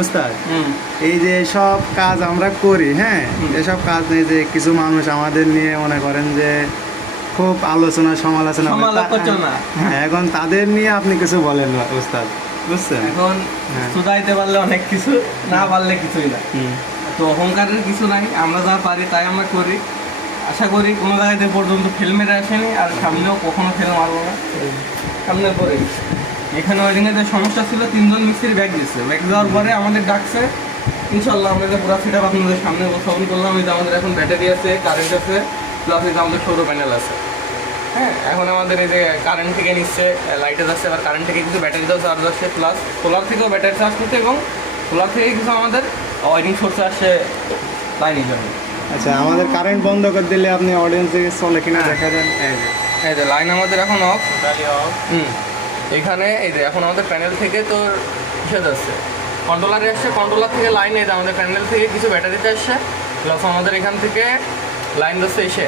উস্তাদ, এই যে সব কাজ আমরা করি, হ্যাঁ, এসব কাজ নেই যে কিছু মানুষ আমাদের নিয়ে মনে করেন যে খুব আলোচনা সমালোচনা হ্যাঁ, এখন তাদের নিয়ে আপনি কিছু বলেন না উস্তাদ, বুঝছেন? এখন শুধাইতে পারলে অনেক কিছু, না পারলে কিছুই না। তো অহংকারের কিছু নাই, আমরা যা পারি তাই আমরা করি। আশা করি কোনো জায়গাতে পর্যন্ত ফেল মেরে আসেনি, আর সামনেও কখনো ফেল মারবো না। সামনে পরে এখানে ওয়েডিংয়ে যে সমস্যা ছিল, 3 জন মিস্ত্রি ব্যাগ দিচ্ছে। ব্যাগ দেওয়ার পরে আমাদের ডাকছে, ইনশাল্লাহ আমরা যে পুরো সেটআপ আপনাদের সামনে উপস্থাপন করলাম। এই যে আমাদের এখন ব্যাটারি আছে, কারেন্ট আছে, প্লাস এই যে আমাদের সৌর প্যানেল আছে। হ্যাঁ, এখন আমাদের এই যে কারেন্ট থেকে নিচ্ছে, লাইটে যাচ্ছে, আবার কারেন্ট থেকে কিছু ব্যাটারিতেও চার্জ আসছে, প্লাস সোলার থেকেও ব্যাটারি চার্জ করছে, এবং সোলার থেকে কিছু আমাদের ওয়েডিং সোর্সে আসছে লাইনের জন্য। আচ্ছা, আমাদের কারেন্ট বন্ধ করে দিলে আপনি অডিয়েন্স থেকে চলে কিনা দেখা দেন। এই যে লাইন আমাদের এখন অফ, এখানে এই যে এখন আমাদের প্যানেল থেকে তোর কিসে যাচ্ছে, কন্ট্রোলারে আসছে, কন্ট্রোলার থেকে লাইন, এই যে আমাদের প্যানেল থেকে কিছু ব্যাটারিতে আসছে, প্লাস আমাদের এখান থেকে লাইন যাচ্ছে এসে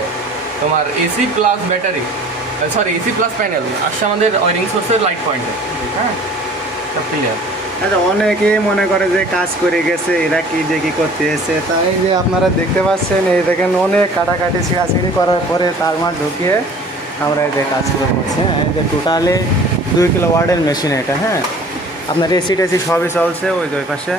তোমার AC plus battery, sorry AC plus panel আসছে আমাদের ওয়ারিং সোর্সের লাইট পয়েন্টে। হ্যাঁ, সব ক্লিয়ার। আচ্ছা, অনেকে মনে করে যে কাজ করে গেছে, এরা কি যে কি করতে এসে, তাই যে আপনারা দেখতে পাচ্ছেন, এই দেখেন অনেক কাটাকাটি ছিঁড়াছিঁড়ি করার পরে তার মাল ঢুকিয়ে আমরা এই যে কাজ করে করছি। হ্যাঁ, এই যে টোটালি 2 কিলোওয়াটের মেশিন এটা। হ্যাঁ, আপনার এসি টেসি সবই চলছে ওই পাশে।